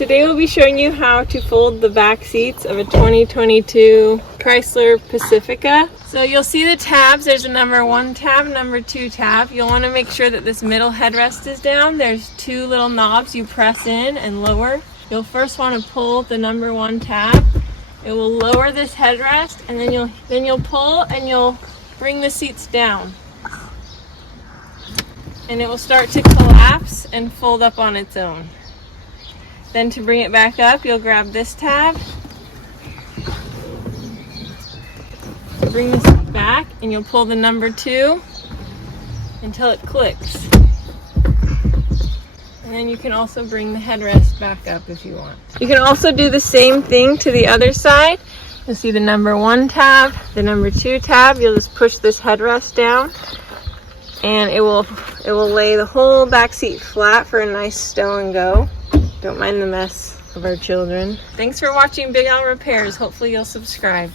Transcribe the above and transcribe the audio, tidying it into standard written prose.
Today we'll be showing you how to fold the back seats of a 2022 Chrysler Pacifica. So you'll see the tabs. There's a number 1 tab, number 2 tab. You'll want to make sure that this middle headrest is down. There's 2 little knobs you press in and lower. You'll first want to pull the number 1 tab. It will lower this headrest, and then you'll pull and you'll bring the seats down. And it will start to collapse and fold up on its own. Then to bring it back up, you'll grab this tab, bring the seat back, and you'll pull the number 2 until it clicks. And then you can also bring the headrest back up if you want. You can also do the same thing to the other side. You'll see the number 1 tab, the number 2 tab. You'll just push this headrest down, and it will lay the whole back seat flat for a nice stow and go. Don't mind the mess of our children. Thanks for watching Big Al Repairs. Hopefully you'll subscribe.